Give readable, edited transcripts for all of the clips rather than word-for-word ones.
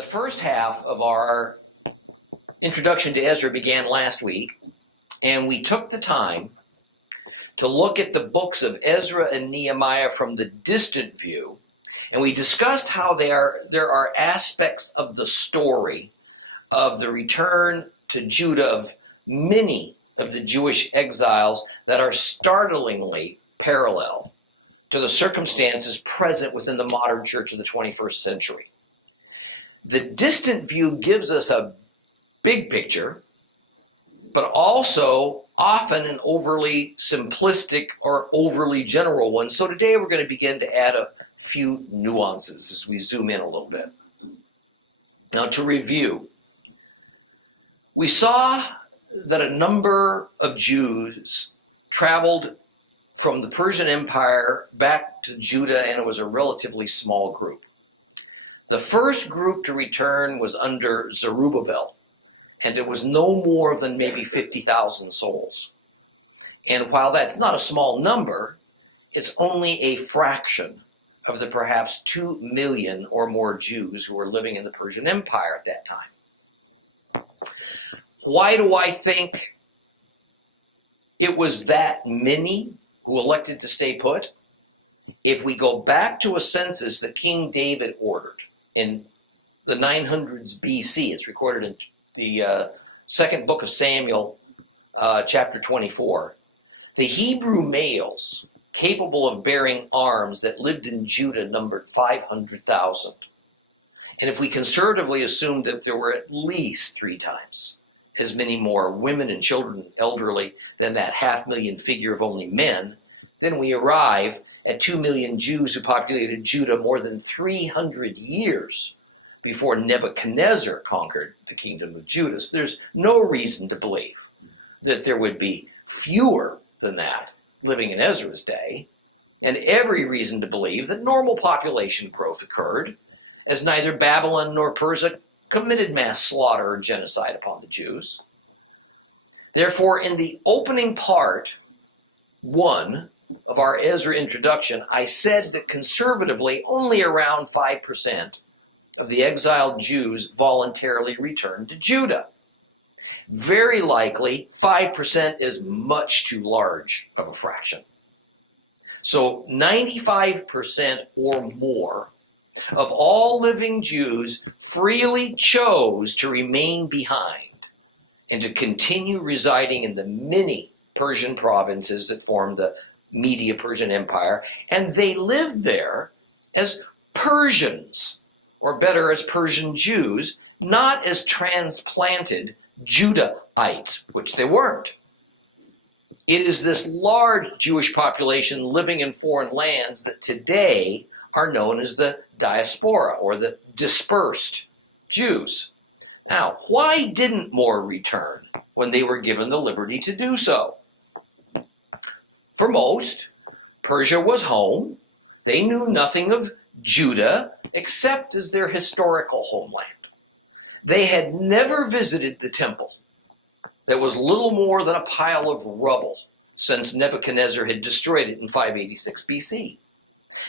The first half of our introduction to Ezra began last week, and we took the time to look at the books of Ezra and Nehemiah from the distant view, and we discussed how there are aspects of the story of the return to Judah of many of the Jewish exiles that are startlingly parallel to the circumstances present within the modern church of the 21st century. The distant view gives us a big picture, but also often an overly simplistic or overly general one. So today we're going to begin to add a few nuances as we zoom in a little bit. Now, to review, we saw that a number of Jews traveled from the Persian Empire back to Judah, and it was a relatively small group. The first group to return was under Zerubbabel, and it was no more than maybe 50,000 souls. And while that's not a small number, it's only a fraction of the perhaps 2 million or more Jews who were living in the Persian Empire at that time. Why do I think it was that many who elected to stay put? If we go back to a census that King David ordered in the 900s BC, it's recorded in the second book of Samuel, chapter 24, the Hebrew males capable of bearing arms that lived in Judah numbered 500,000. And if we conservatively assume that there were at least 3 times as many more women and children and elderly than that 500,000 figure of only men, then we arrive at 2 million Jews who populated Judah more than 300 years before Nebuchadnezzar conquered the kingdom of Judah. So there's no reason to believe that there would be fewer than that living in Ezra's day, and every reason to believe that normal population growth occurred, as neither Babylon nor Persia committed mass slaughter or genocide upon the Jews. Therefore, in the opening part 1 of our Ezra introduction, I said that conservatively only around 5% of the exiled Jews voluntarily returned to Judah. Very likely, 5% is much too large of a fraction. So 95% or more of all living Jews freely chose to remain behind and to continue residing in the many Persian provinces that formed the Media Persian Empire, and they lived there as Persians, or better, as Persian Jews, not as transplanted Judahites, which they weren't. It is this large Jewish population living in foreign lands that today are known as the diaspora, or the dispersed Jews. Now, why didn't more return when they were given the liberty to do so? For most, Persia was home. They knew nothing of Judah except as their historical homeland. They had never visited the temple that was little more than a pile of rubble since Nebuchadnezzar had destroyed it in 586 BC.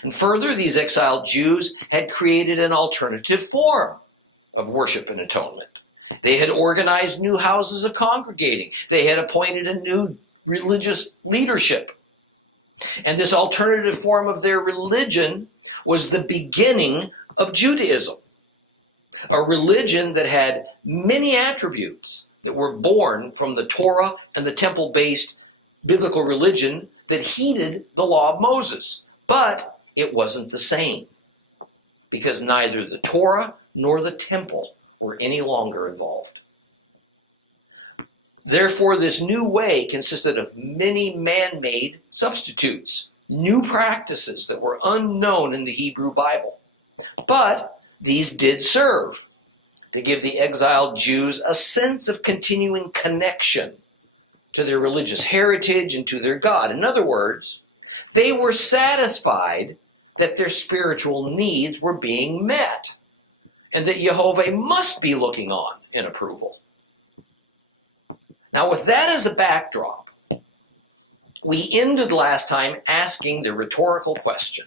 And further, these exiled Jews had created an alternative form of worship and atonement. They had organized new houses of congregating. They had appointed a new religious leadership. And this alternative form of their religion was the beginning of Judaism, a religion that had many attributes that were born from the Torah and the temple-based biblical religion that heeded the law of Moses. But it wasn't the same, because neither the Torah nor the temple were any longer involved. Therefore, this new way consisted of many man-made substitutes, new practices that were unknown in the Hebrew Bible. But these did serve to give the exiled Jews a sense of continuing connection to their religious heritage and to their God. In other words, they were satisfied that their spiritual needs were being met, and that Jehovah must be looking on in approval. Now, with that as a backdrop, we ended last time asking the rhetorical question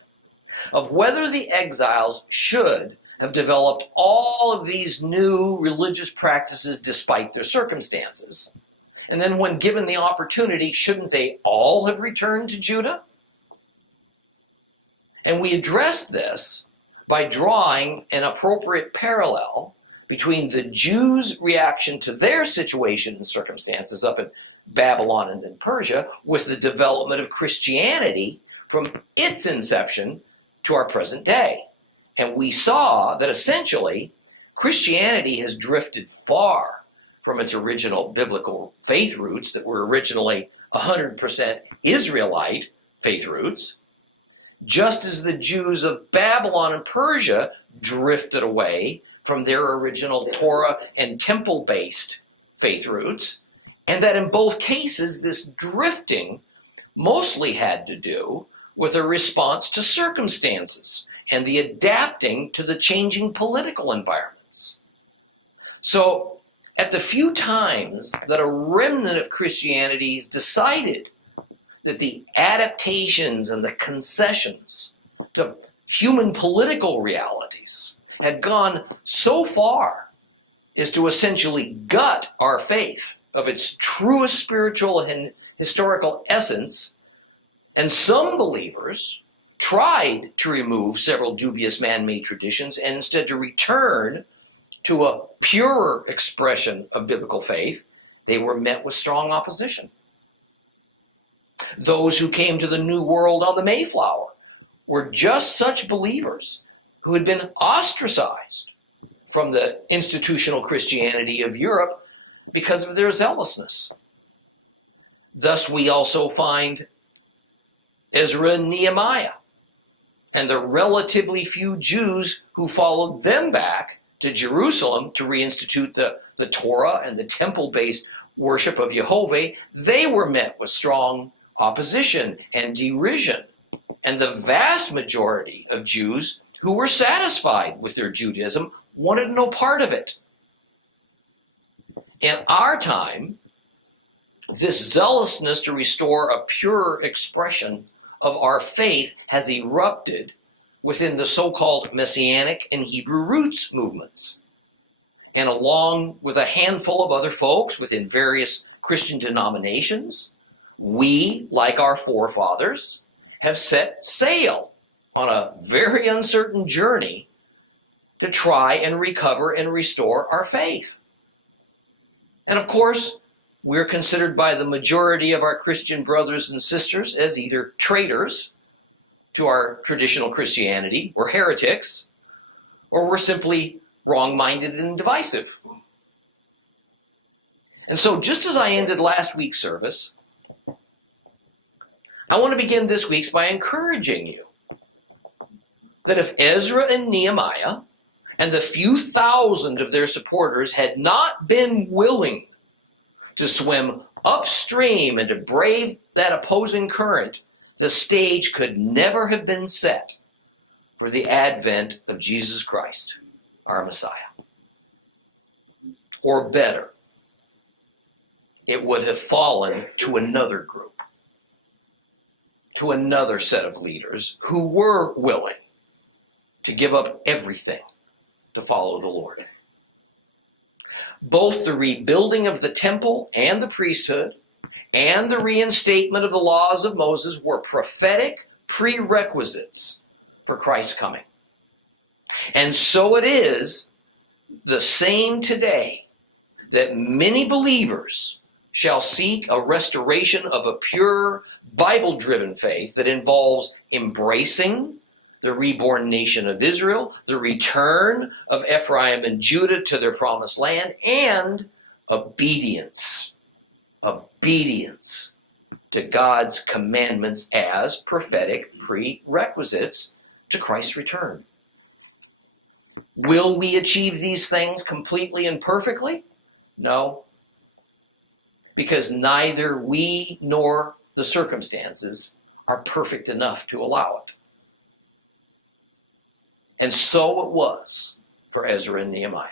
of whether the exiles should have developed all of these new religious practices despite their circumstances. And then when given the opportunity, shouldn't they all have returned to Judah? And we address this by drawing an appropriate parallel between the Jews' reaction to their situation and circumstances up in Babylon and then Persia with the development of Christianity from its inception to our present day. And we saw that essentially Christianity has drifted far from its original biblical faith roots that were originally 100% Israelite faith roots, just as the Jews of Babylon and Persia drifted away from their original Torah and temple-based faith roots, and that in both cases this drifting mostly had to do with a response to circumstances and the adapting to the changing political environments. So, at the few times that a remnant of Christianity has decided that the adaptations and the concessions to human political realities had gone so far as to essentially gut our faith of its truest spiritual and historical essence, and some believers tried to remove several dubious man-made traditions and instead to return to a purer expression of biblical faith, they were met with strong opposition. Those who came to the New World on the Mayflower were just such believers who had been ostracized from the institutional Christianity of Europe because of their zealousness. Thus, we also find Ezra-Nehemiah and the relatively few Jews who followed them back to Jerusalem to reinstitute the Torah and the temple-based worship of Jehovah. They were met with strong opposition and derision. And the vast majority of Jews who were satisfied with their Judaism wanted no part of it. In our time, this zealousness to restore a pure expression of our faith has erupted within the so-called Messianic and Hebrew roots movements. And along with a handful of other folks within various Christian denominations, we, like our forefathers, have set sail on a very uncertain journey to try and recover and restore our faith. And of course, we're considered by the majority of our Christian brothers and sisters as either traitors to our traditional Christianity, or heretics, or we're simply wrong-minded and divisive. And so just as I ended last week's service, I want to begin this week's by encouraging you that if Ezra and Nehemiah and the few thousand of their supporters had not been willing to swim upstream and to brave that opposing current, the stage could never have been set for the advent of Jesus Christ, our Messiah. Or better, it would have fallen to another group, to another set of leaders who were willing to give up everything to follow the Lord. Both the rebuilding of the temple and the priesthood and the reinstatement of the laws of Moses were prophetic prerequisites for Christ's coming. And so it is the same today that many believers shall seek a restoration of a pure, Bible-driven faith that involves embracing the reborn nation of Israel, the return of Ephraim and Judah to their promised land, and obedience to God's commandments as prophetic prerequisites to Christ's return. Will we achieve these things completely and perfectly? No, because neither we nor the circumstances are perfect enough to allow it. And so it was for Ezra and Nehemiah.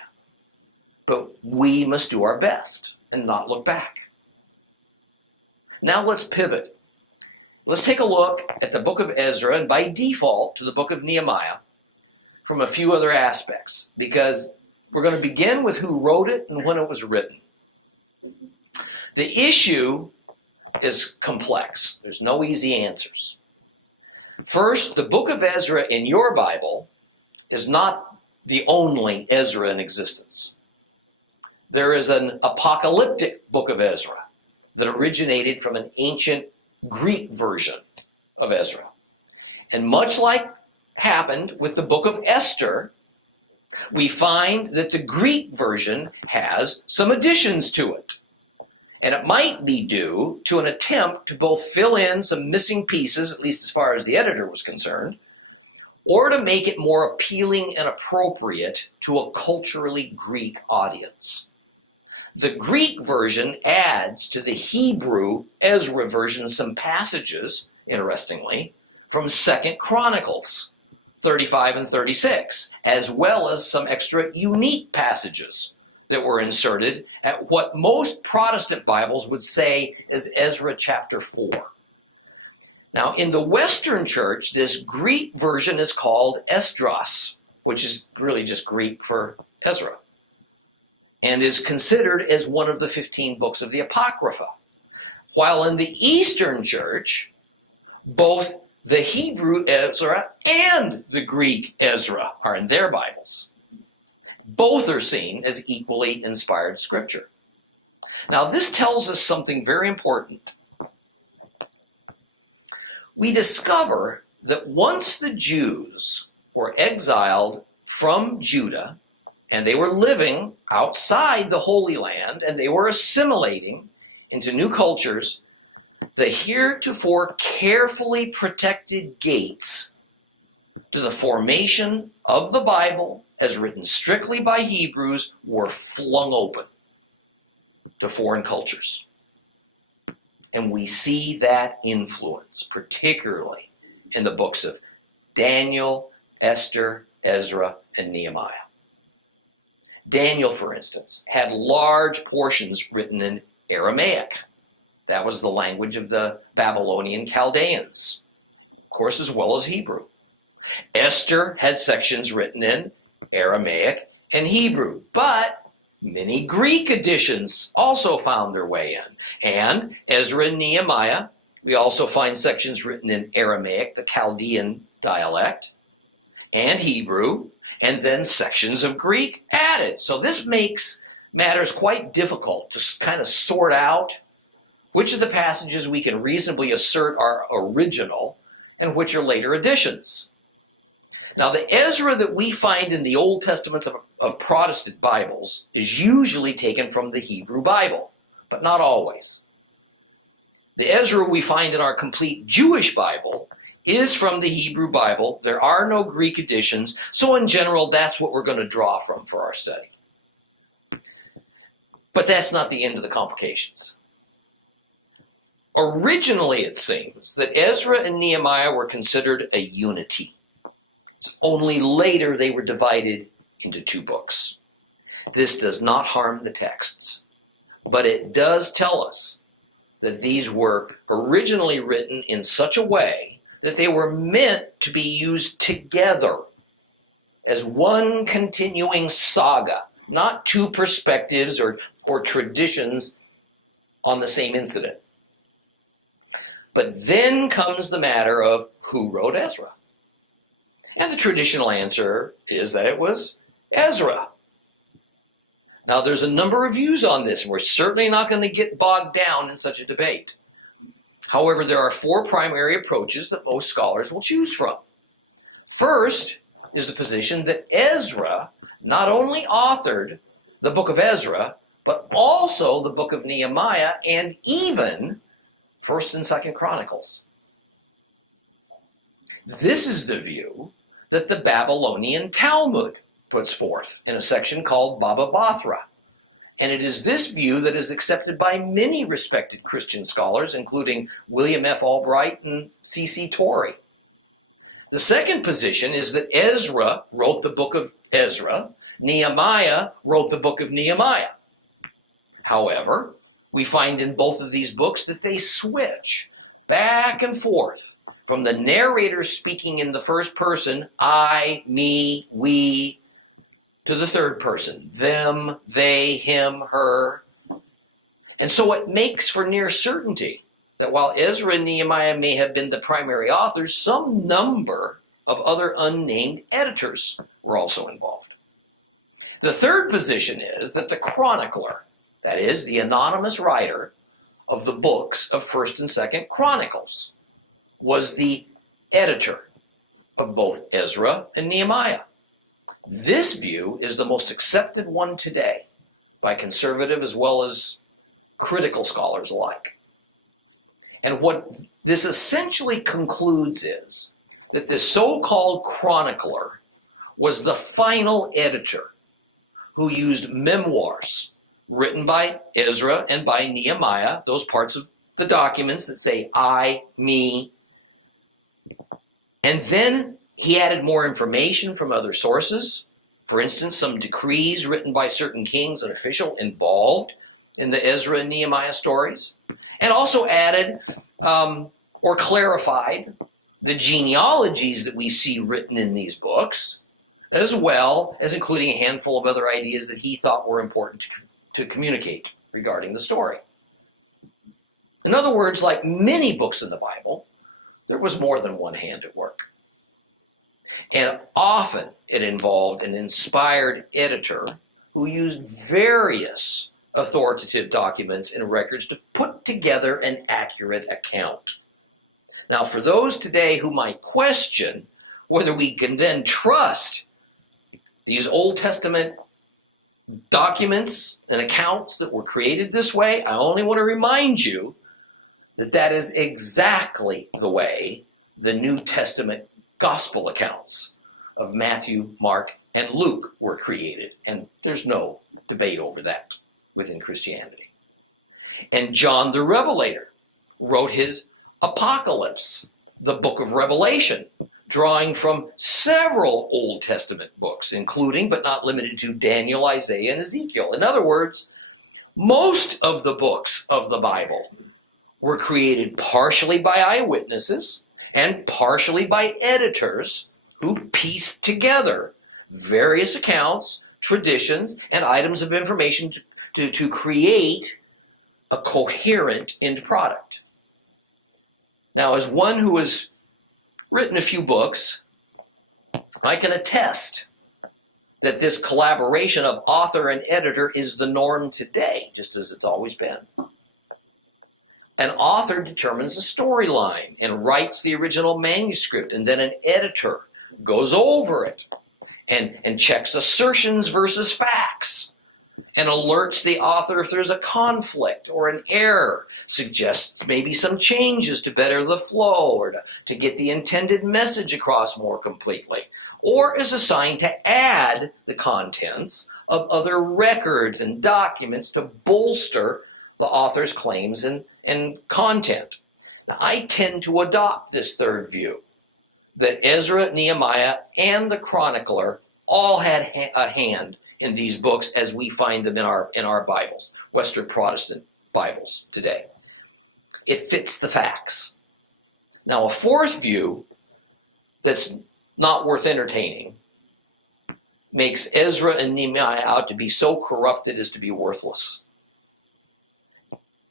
But we must do our best and not look back. Now let's pivot. Let's take a look at the book of Ezra, and by default to the book of Nehemiah, from a few other aspects, because we're going to begin with who wrote it and when it was written. The issue is complex. There's no easy answers. First, the book of Ezra in your Bible is not the only Ezra in existence. There is an apocalyptic book of Ezra that originated from an ancient Greek version of Ezra. And much like happened with the book of Esther, we find that the Greek version has some additions to it. And it might be due to an attempt to both fill in some missing pieces, at least as far as the editor was concerned, or to make it more appealing and appropriate to a culturally Greek audience. The Greek version adds to the Hebrew Ezra version some passages, interestingly, from 2 Chronicles 35 and 36, as well as some extra unique passages that were inserted at what most Protestant Bibles would say is Ezra chapter 4. Now, in the Western Church, this Greek version is called Esdras, which is really just Greek for Ezra, and is considered as one of the 15 books of the Apocrypha. While in the Eastern Church, both the Hebrew Ezra and the Greek Ezra are in their Bibles. Both are seen as equally inspired scripture. Now, this tells us something very important. We discover that once the Jews were exiled from Judah, and they were living outside the Holy Land, and they were assimilating into new cultures, the heretofore carefully protected gates to the formation of the Bible, as written strictly by Hebrews, were flung open to foreign cultures. And we see that influence, particularly in the books of Daniel, Esther, Ezra, and Nehemiah. Daniel, for instance, had large portions written in Aramaic. That was the language of the Babylonian Chaldeans, of course, as well as Hebrew. Esther had sections written in Aramaic and Hebrew, but many Greek editions also found their way in. And Ezra and Nehemiah, we also find sections written in Aramaic, the Chaldean dialect, and Hebrew, and then sections of Greek added. So this makes matters quite difficult to kind of sort out which of the passages we can reasonably assert are original and which are later additions. Now, the Ezra that we find in the Old Testaments of Protestant Bibles is usually taken from the Hebrew Bible, but not always. The Ezra we find in our complete Jewish Bible is from the Hebrew Bible. There are no Greek editions, so in general, that's what we're going to draw from for our study. But that's not the end of the complications. Originally, it seems that Ezra and Nehemiah were considered a unity. Only later they were divided into two books. This does not harm the texts, but it does tell us that these were originally written in such a way that they were meant to be used together as one continuing saga, not two perspectives or traditions on the same incident. But then comes the matter of who wrote Ezra. And the traditional answer is that it was Ezra. Now, there's a number of views on this, and we're certainly not going to get bogged down in such a debate. However, there are four primary approaches that most scholars will choose from. First is the position that Ezra not only authored the book of Ezra, but also the book of Nehemiah and even 1st and 2nd Chronicles. This is the view that the Babylonian Talmud puts forth in a section called Baba Bathra. And it is this view that is accepted by many respected Christian scholars, including William F. Albright and C.C. Torrey. The second position is that Ezra wrote the book of Ezra, Nehemiah wrote the book of Nehemiah. However, we find in both of these books that they switch back and forth from the narrator speaking in the first person, I, me, we, to the third person, them, they, him, her. And so it makes for near certainty that while Ezra and Nehemiah may have been the primary authors, some number of other unnamed editors were also involved. The third position is that the chronicler, that is, the anonymous writer of the books of 1st and 2nd Chronicles, was the editor of both Ezra and Nehemiah. This view is the most accepted one today by conservative as well as critical scholars alike. And what this essentially concludes is that this so-called chronicler was the final editor who used memoirs written by Ezra and by Nehemiah, those parts of the documents that say I, me, and then he added more information from other sources. For instance, some decrees written by certain kings and officials involved in the Ezra and Nehemiah stories, and also added or clarified the genealogies that we see written in these books, as well as including a handful of other ideas that he thought were important to communicate regarding the story. In other words, like many books in the Bible, there was more than one hand at work. And often it involved an inspired editor who used various authoritative documents and records to put together an accurate account. Now, for those today who might question whether we can then trust these Old Testament documents and accounts that were created this way, I only want to remind you that that is exactly the way the New Testament gospel accounts of Matthew, Mark, and Luke were created. And there's no debate over that within Christianity. And John the Revelator wrote his Apocalypse, the book of Revelation, drawing from several Old Testament books, including but not limited to Daniel, Isaiah, and Ezekiel. In other words, most of the books of the Bible were created partially by eyewitnesses and partially by editors who pieced together various accounts, traditions, and items of information to create a coherent end product. Now, as one who has written a few books, I can attest that this collaboration of author and editor is the norm today, just as it's always been. An author determines a storyline and writes the original manuscript, and then an editor goes over it and checks assertions versus facts and alerts the author if there's a conflict or an error, suggests maybe some changes to better the flow or to get the intended message across more completely, or is assigned to add the contents of other records and documents to bolster the author's claims and content. Now, I tend to adopt this third view, that Ezra, Nehemiah, and the chronicler all had a hand in these books as we find them in our Bibles, Western Protestant Bibles today. It fits the facts. Now, a fourth view that's not worth entertaining makes Ezra and Nehemiah out to be so corrupted as to be worthless,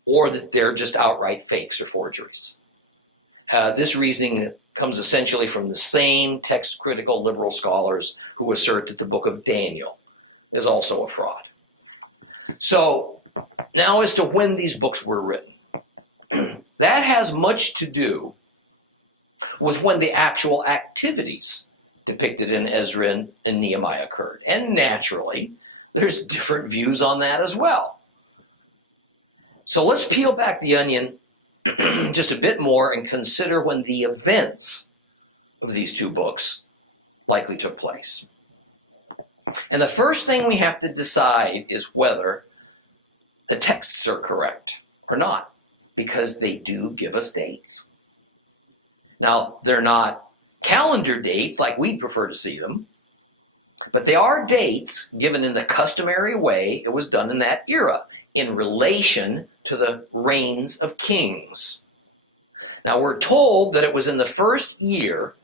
or that they're just outright fakes or forgeries. This reasoning comes essentially from the same text-critical liberal scholars who assert that the book of Daniel is also a fraud. So, now as to when these books were written. That has much to do with when the actual activities depicted in Ezra and Nehemiah occurred. And naturally, there's different views on that as well. So let's peel back the onion just a bit more and consider when the events of these two books likely took place. And the first thing we have to decide is whether the texts are correct or not, because they do give us dates. Now, they're not calendar dates like we prefer to see them, but they are dates given in the customary way it was done in that era, in relation to the reigns of kings. Now we're told that it was in the first year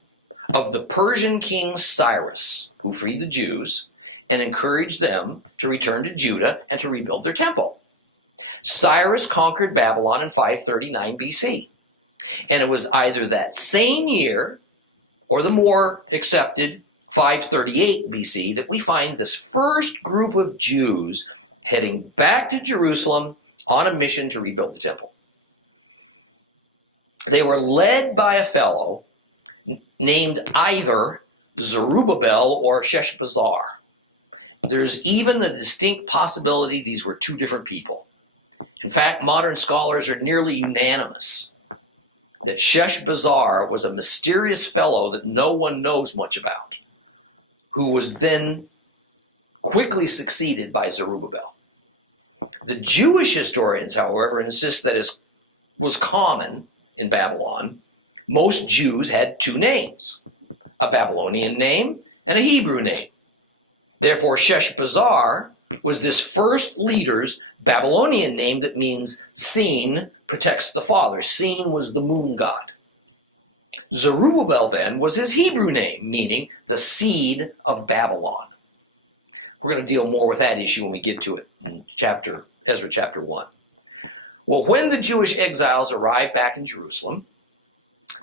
of the Persian king Cyrus, who freed the Jews and encouraged them to return to Judah and to rebuild their temple. Cyrus conquered Babylon in 539 BC. And it was either that same year or the more accepted 538 BC that we find this first group of Jews heading back to Jerusalem on a mission to rebuild the temple. They were led by a fellow named either Zerubbabel or Sheshbazzar. There's even the distinct possibility these were two different people. In fact, modern scholars are nearly unanimous that Sheshbazzar was a mysterious fellow that no one knows much about, who was then quickly succeeded by Zerubbabel. The Jewish historians, however, insist that it was common in Babylon. Most Jews had two names, a Babylonian name and a Hebrew name. Therefore, Sheshbazzar was this first leader's Babylonian name that means seen protects the father. Seen was the moon god. Zerubbabel then was his Hebrew name, meaning the seed of Babylon. We're going to deal more with that issue when we get to it in Ezra chapter 1. Well, when the Jewish exiles arrived back in Jerusalem,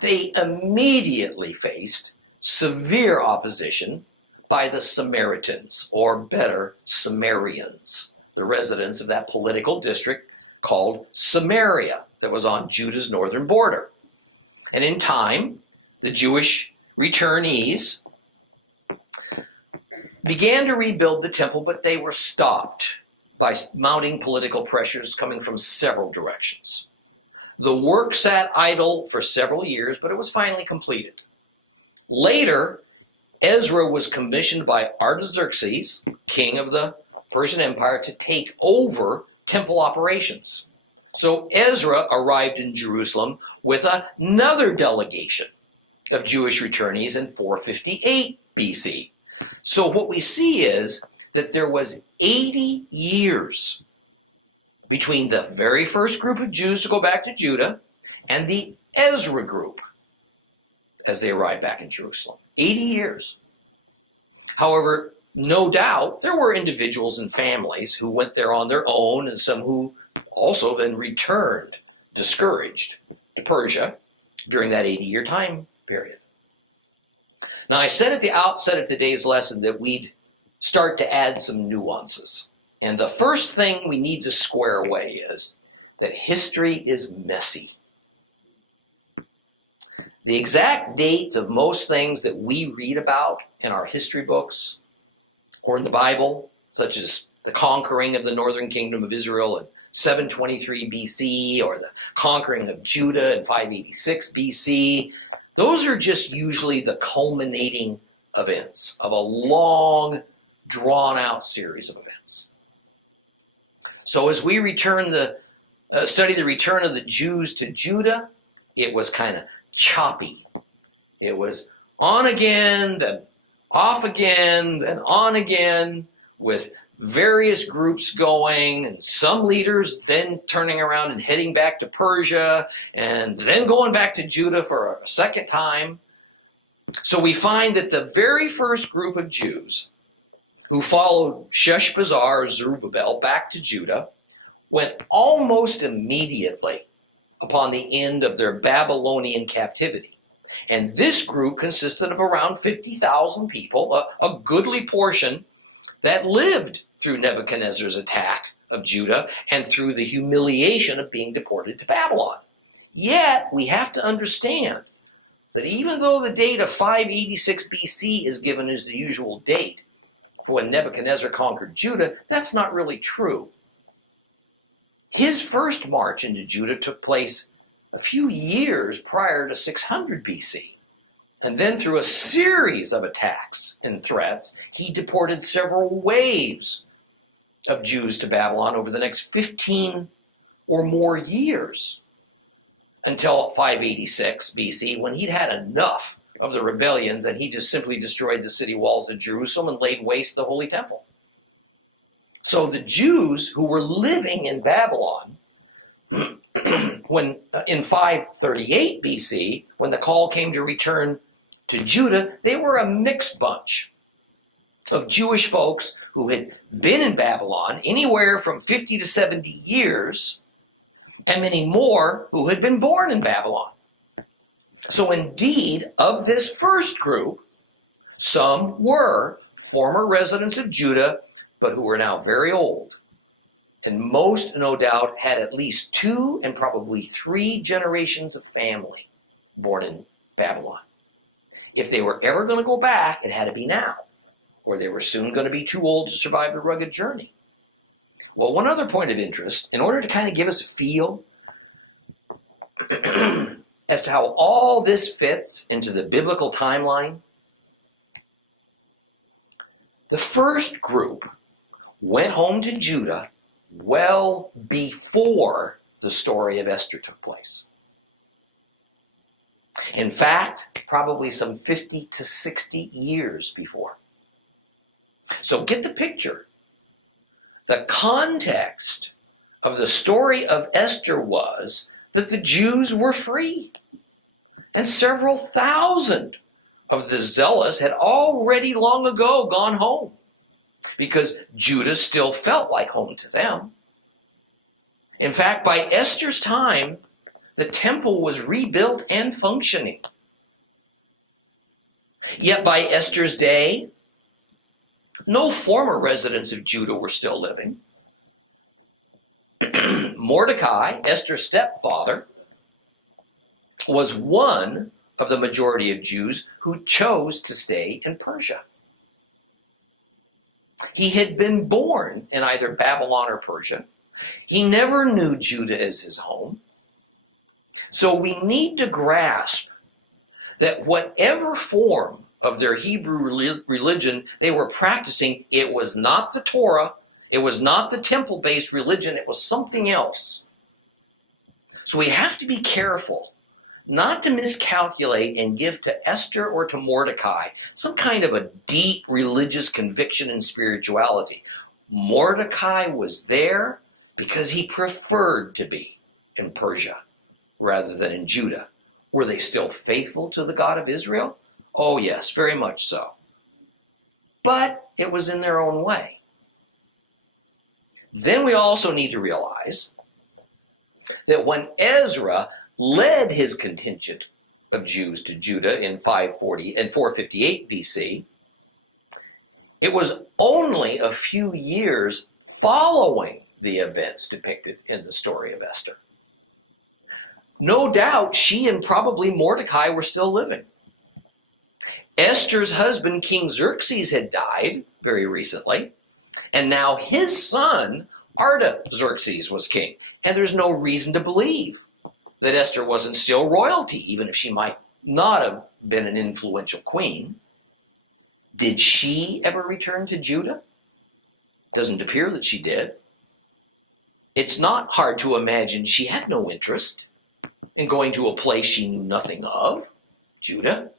they immediately faced severe opposition by the Samaritans, or better, Sumerians, the residents of that political district called Samaria that was on Judah's northern border. And in time, the Jewish returnees began to rebuild the temple, but they were stopped by mounting political pressures coming from several directions. The work sat idle for several years, but it was finally completed. Later, Ezra was commissioned by Artaxerxes, king of the Persian Empire, to take over temple operations. So Ezra arrived in Jerusalem with another delegation of Jewish returnees in 458 BC. So what we see is that there was 80 years between the very first group of Jews to go back to Judah and the Ezra group as they arrived back in Jerusalem. 80 years. However, no doubt there were individuals and families who went there on their own, and some who also then returned discouraged to Persia during that 80-year time period. Now, I said at the outset of today's lesson that we'd start to add some nuances. And the first thing we need to square away is that history is messy. The exact dates of most things that we read about in our history books or in the Bible, such as the conquering of the northern kingdom of Israel in 723 BC or the conquering of Judah in 586 BC, those are just usually the culminating events of a long, drawn-out series of events. So as we study the return of the Jews to Judah, it was kind of choppy. It was on again, then off again, then on again, with various groups going, and some leaders then turning around and heading back to Persia, and then going back to Judah for a second time. So we find that the very first group of Jews who followed Sheshbazzar or Zerubbabel back to Judah went almost immediately upon the end of their Babylonian captivity. And this group consisted of around 50,000 people, a goodly portion that lived through Nebuchadnezzar's attack of Judah and through the humiliation of being deported to Babylon. Yet, we have to understand that even though the date of 586 BC is given as the usual date for when Nebuchadnezzar conquered Judah, that's not really true. His first march into Judah took place a few years prior to 600 BC. And then through a series of attacks and threats, he deported several waves of Jews to Babylon over the next 15 or more years until 586 BC, when he'd had enough of the rebellions and he just simply destroyed the city walls of Jerusalem and laid waste the Holy Temple. So the Jews who were living in Babylon when in 538 BC, when the call came to return to Judah, they were a mixed bunch of Jewish folks who had been in Babylon anywhere from 50 to 70 years, and many more who had been born in Babylon. So indeed, of this first group, some were former residents of Judah, but who were now very old. And most, no doubt, had at least 2 and probably 3 generations of family born in Babylon. If they were ever going to go back, it had to be now, or they were soon going to be too old to survive the rugged journey. Well, one other point of interest, in order to kind of give us a feel as to how all this fits into the biblical timeline, the first group went home to Judah well before the story of Esther took place. In fact, probably some 50 to 60 years before. So get the picture. The context of the story of Esther was that the Jews were free, and several thousand of the zealous had already long ago gone home, because Judah still felt like home to them. In fact, by Esther's time, the temple was rebuilt and functioning. Yet by Esther's day, no former residents of Judah were still living. Mordecai, Esther's stepfather, was one of the majority of Jews who chose to stay in Persia. He had been born in either Babylon or Persia. He never knew Judah as his home. So we need to grasp that whatever form of their Hebrew religion they were practicing, it was not the Torah, it was not the temple-based religion, it was something else. So we have to be careful not to miscalculate and give to Esther or to Mordecai some kind of a deep religious conviction and spirituality. Mordecai was there because he preferred to be in Persia rather than in Judah. Were they still faithful to the God of Israel? Oh yes, very much so. But it was in their own way. Then we also need to realize that when Ezra led his contingent of Jews to Judah in 540 and 458 BC, it was only a few years following the events depicted in the story of Esther. No doubt she and probably Mordecai were still living. Esther's husband, King Xerxes, had died very recently, and now his son, Artaxerxes, was king. And there's no reason to believe that Esther wasn't still royalty, even if she might not have been an influential queen. Did she ever return to Judah? Doesn't appear that she did. It's not hard to imagine she had no interest in going to a place she knew nothing of, Judah.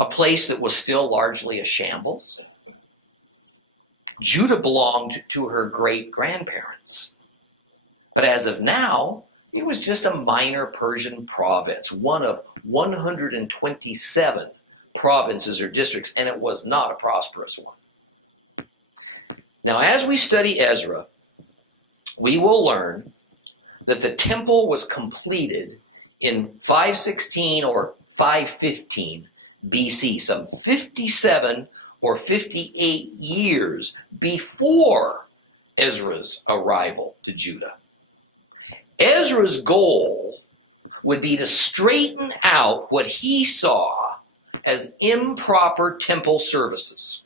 A place that was still largely a shambles. Judah belonged to her great-grandparents. But as of now, it was just a minor Persian province, one of 127 provinces or districts, and it was not a prosperous one. Now, as we study Ezra, we will learn that the temple was completed in 516 or 515 BC, some 57 or 58 years before Ezra's arrival to Judah. Ezra's goal would be to straighten out what he saw as improper temple services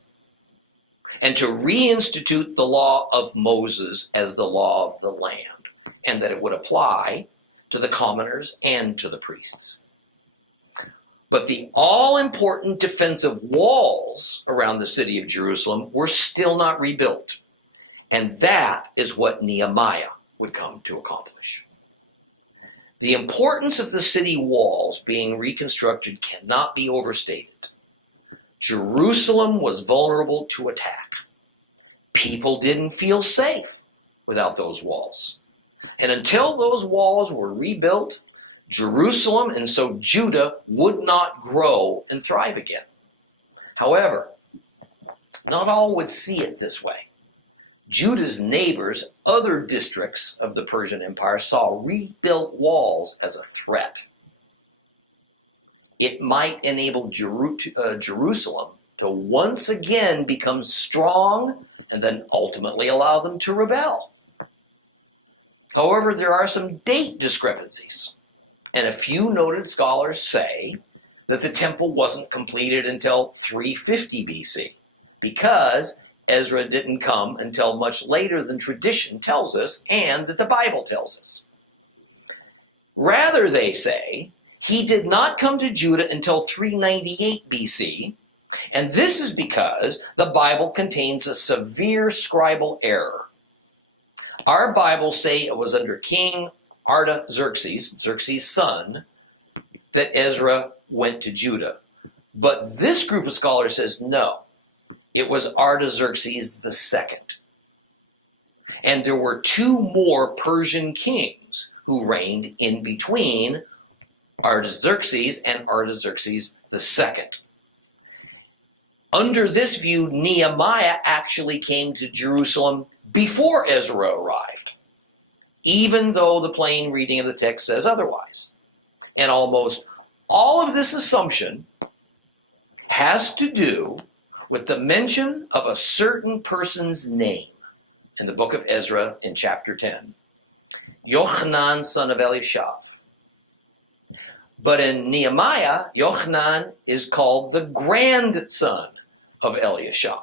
and to reinstitute the law of Moses as the law of the land, and that it would apply to the commoners and to the priests. But the all-important defensive walls around the city of Jerusalem were still not rebuilt. And that is what Nehemiah would come to accomplish. The importance of the city walls being reconstructed cannot be overstated. Jerusalem was vulnerable to attack. People didn't feel safe without those walls. And until those walls were rebuilt, Jerusalem and so Judah would not grow and thrive again. However, not all would see it this way. Judah's neighbors, other districts of the Persian Empire, saw rebuilt walls as a threat. It might enable Jerusalem to once again become strong and then ultimately allow them to rebel. However, there are some date discrepancies, and a few noted scholars say that the temple wasn't completed until 350 BC because Ezra didn't come until much later than tradition tells us and that the Bible tells us. Rather, they say, he did not come to Judah until 398 BC, and this is because the Bible contains a severe scribal error. Our Bibles say it was under King Artaxerxes, Xerxes' son, that Ezra went to Judah. But this group of scholars says no, it was Artaxerxes II. And there were two more Persian kings who reigned in between Artaxerxes and Artaxerxes II. Under this view, Nehemiah actually came to Jerusalem before Ezra arrived, even though the plain reading of the text says otherwise. And almost all of this assumption has to do with the mention of a certain person's name in the book of Ezra in chapter 10. Yochanan, son of Eliashaph. But in Nehemiah, Yochanan is called the grandson of Eliashaph.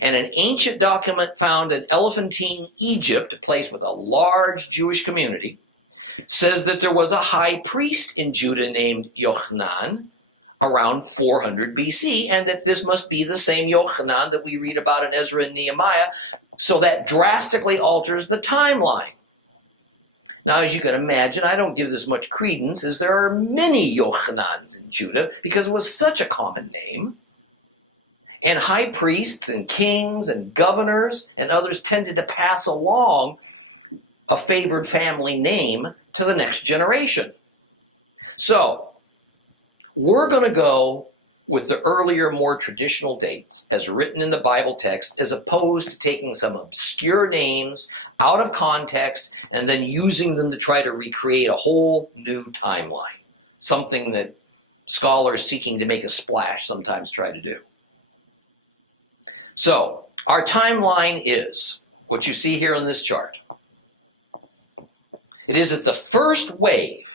And an ancient document found in Elephantine, Egypt, a place with a large Jewish community, says that there was a high priest in Judah named Yochanan around 400 BC, and that this must be the same Yochanan that we read about in Ezra and Nehemiah, so that drastically alters the timeline. Now, as you can imagine, I don't give this much credence, as there are many Yochanans in Judah, because it was such a common name. And high priests and kings and governors and others tended to pass along a favored family name to the next generation. So, we're going to go with the earlier, more traditional dates as written in the Bible text, as opposed to taking some obscure names out of context and then using them to try to recreate a whole new timeline, something that scholars seeking to make a splash sometimes try to do. So, our timeline is what you see here on this chart. It is that the first wave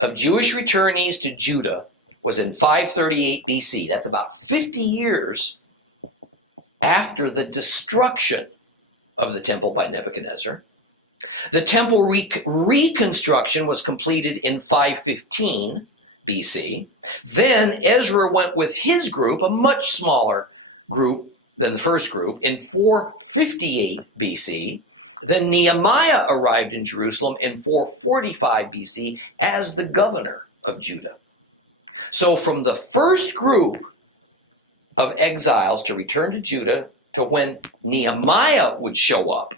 of Jewish returnees to Judah was in 538 BC. That's about 50 years after the destruction of the temple by Nebuchadnezzar. The temple reconstruction was completed in 515 BC. Then Ezra went with his group, a much smaller group than the first group, in 458 BC. Then Nehemiah arrived in Jerusalem in 445 BC as the governor of Judah. So from the first group of exiles to return to Judah to when Nehemiah would show up,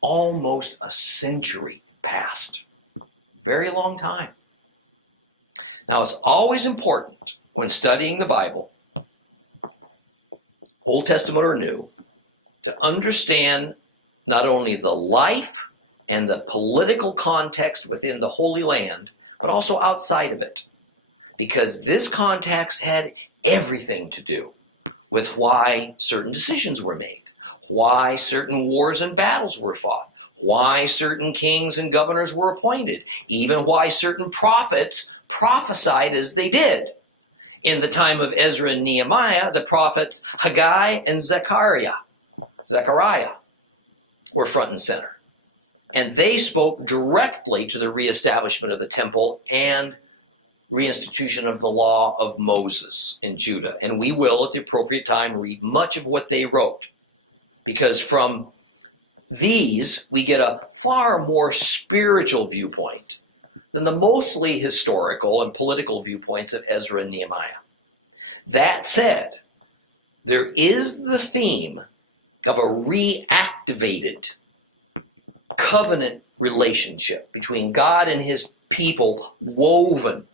almost a century passed. Very long time. Now, it's always important when studying the Bible, Old Testament or New, to understand not only the life and the political context within the Holy Land, but also outside of it. Because this context had everything to do with why certain decisions were made, why certain wars and battles were fought, why certain kings and governors were appointed, even why certain prophets prophesied as they did. In the time of Ezra and Nehemiah, the prophets Haggai and Zechariah were front and center. And they spoke directly to the reestablishment of the temple and reinstitution of the law of Moses in Judah. And we will, at the appropriate time, read much of what they wrote. Because from these, we get a far more spiritual viewpoint than the mostly historical and political viewpoints of Ezra and Nehemiah. That said, there is the theme of a reactivated, covenant relationship between God and his people woven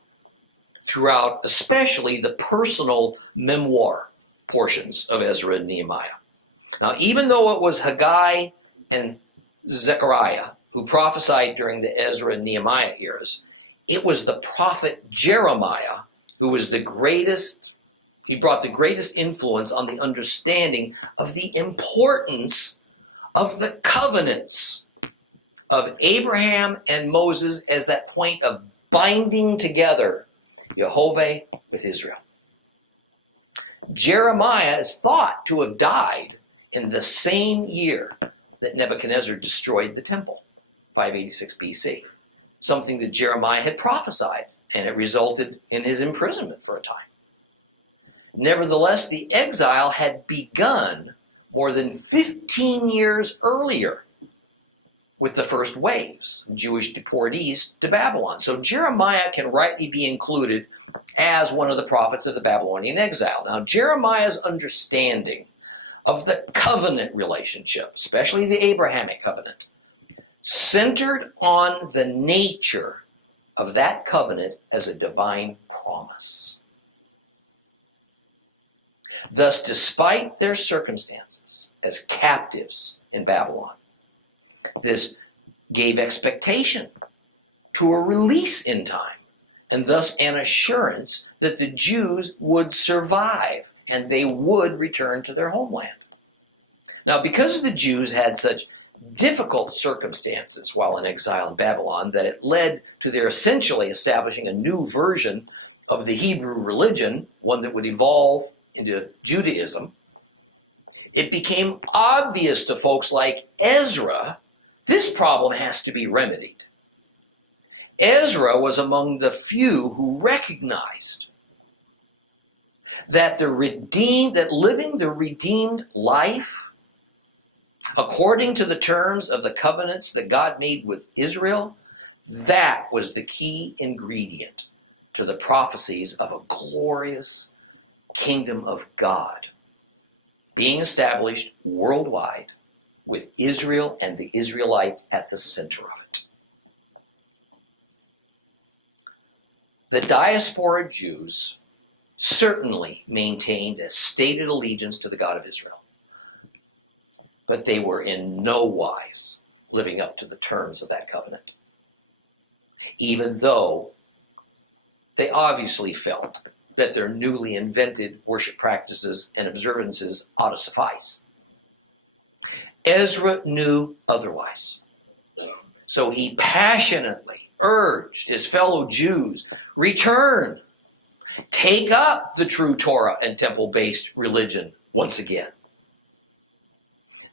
throughout especially the personal memoir portions of Ezra and Nehemiah. Now, even though it was Haggai and Zechariah who prophesied during the Ezra and Nehemiah eras, it was the prophet Jeremiah who was the greatest. He brought the greatest influence on the understanding of the importance of the covenants of Abraham and Moses as that point of binding together Jehovah with Israel. Jeremiah is thought to have died in the same year that Nebuchadnezzar destroyed the temple, 586 BC, something that Jeremiah had prophesied, and it resulted in his imprisonment for a time. Nevertheless, the exile had begun more than 15 years earlier with the first waves of Jewish deportees to Babylon. So Jeremiah can rightly be included as one of the prophets of the Babylonian exile. Now, Jeremiah's understanding of the covenant relationship, especially the Abrahamic covenant, centered on the nature of that covenant as a divine promise. Thus, despite their circumstances as captives in Babylon, this gave expectation to a release in time, and thus an assurance that the Jews would survive and they would return to their homeland. Now, because the Jews had such difficult circumstances while in exile in Babylon that it led to their essentially establishing a new version of the Hebrew religion, one that would evolve into Judaism, it became obvious to folks like Ezra this problem has to be remedied. Ezra was among the few who recognized that living the redeemed life according to the terms of the covenants that God made with Israel, that was the key ingredient to the prophecies of a glorious kingdom of God being established worldwide with Israel and the Israelites at the center of it. The diaspora Jews certainly maintained a stated allegiance to the God of Israel, but they were in no wise living up to the terms of that covenant, even though they obviously felt that their newly invented worship practices and observances ought to suffice. Ezra knew otherwise, so he passionately urged his fellow Jews, return, take up the true Torah and temple-based religion once again.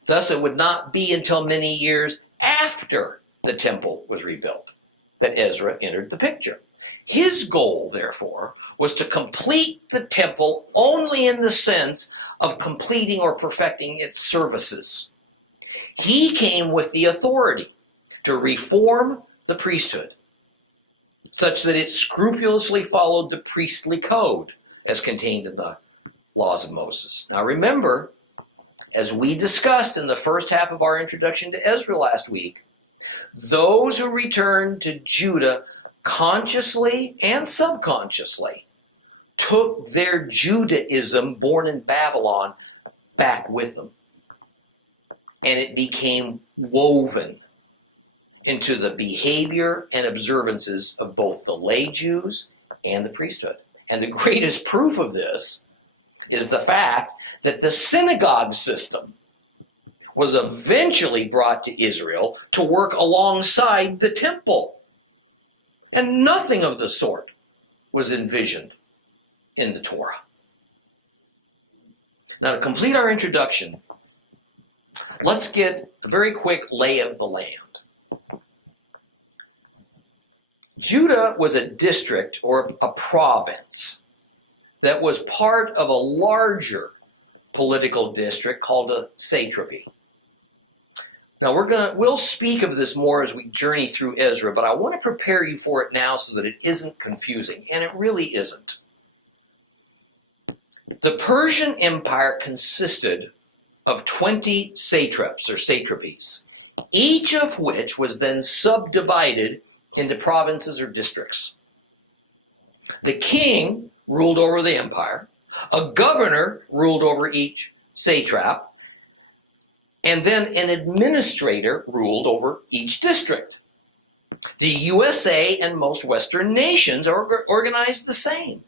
Thus, it would not be until many years after the temple was rebuilt that Ezra entered the picture. His goal, therefore, was to complete the temple only in the sense of completing or perfecting its services. He came with the authority to reform the priesthood such that it scrupulously followed the priestly code as contained in the laws of Moses. Now remember, as we discussed in the first half of our introduction to Ezra last week, those who returned to Judah consciously and subconsciously took their Judaism born in Babylon back with them. And it became woven into the behavior and observances of both the lay Jews and the priesthood. And the greatest proof of this is the fact that the synagogue system was eventually brought to Israel to work alongside the temple. And nothing of the sort was envisioned in the Torah. Now, to complete our introduction, let's get a very quick lay of the land. Judah was a district or a province that was part of a larger political district called a satrapy. Now we'll speak of this more as we journey through Ezra, but I want to prepare you for it now so that it isn't confusing, and it really isn't. The Persian Empire consisted of 20 satraps or satrapies, each of which was then subdivided into provinces or districts. The king ruled over the empire, a governor ruled over each satrap, and then an administrator ruled over each district. The USA and most Western nations are organized the same.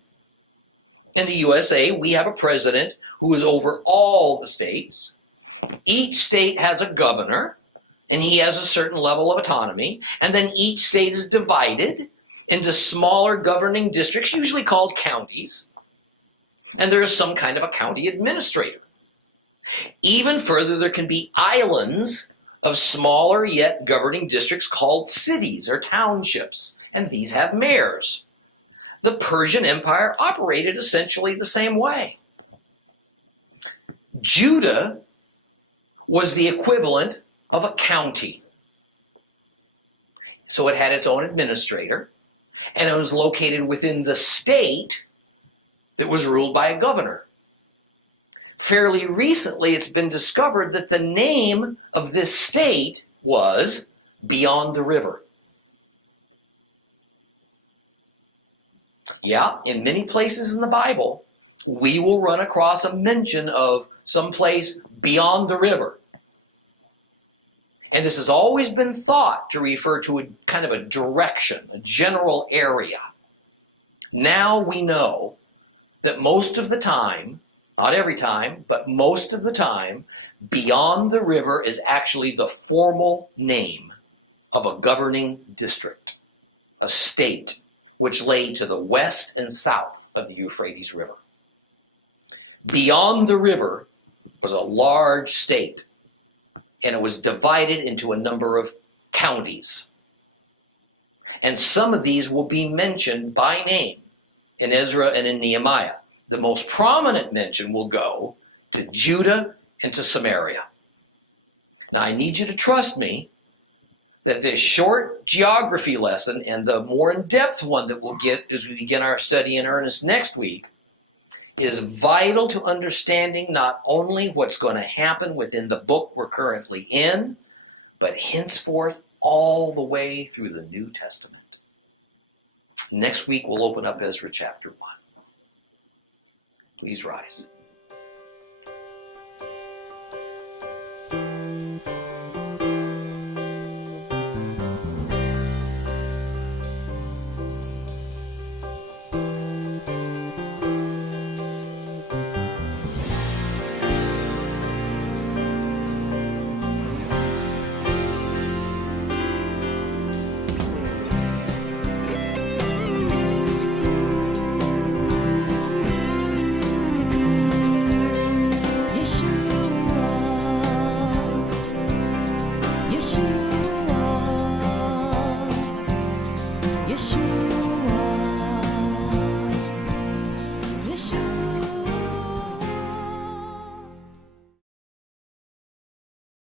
In the USA, we have a president who is over all the states. Each state has a governor, and he has a certain level of autonomy, and then each state is divided into smaller governing districts, usually called counties, and there is some kind of a county administrator. Even further, there can be islands of smaller yet governing districts called cities or townships, and these have mayors. The Persian Empire operated essentially the same way. Judah was the equivalent of a county. So it had its own administrator, and it was located within the state that was ruled by a governor. Fairly recently, it's been discovered that the name of this state was Beyond the River. Yeah, in many places in the Bible, we will run across a mention of some place beyond the river. And this has always been thought to refer to a kind of a direction, a general area. Now we know that most of the time, not every time, but most of the time, beyond the river is actually the formal name of a governing district, a state, which lay to the west and south of the Euphrates River. Beyond the river was a large state, and it was divided into a number of counties. And some of these will be mentioned by name in Ezra and in Nehemiah. The most prominent mention will go to Judah and to Samaria. Now, I need you to trust me that this short geography lesson and the more in-depth one that we'll get as we begin our study in earnest next week is vital to understanding not only what's going to happen within the book we're currently in, but henceforth all the way through the New Testament. Next week, we'll open up Ezra chapter 1. Please rise. Yeshua,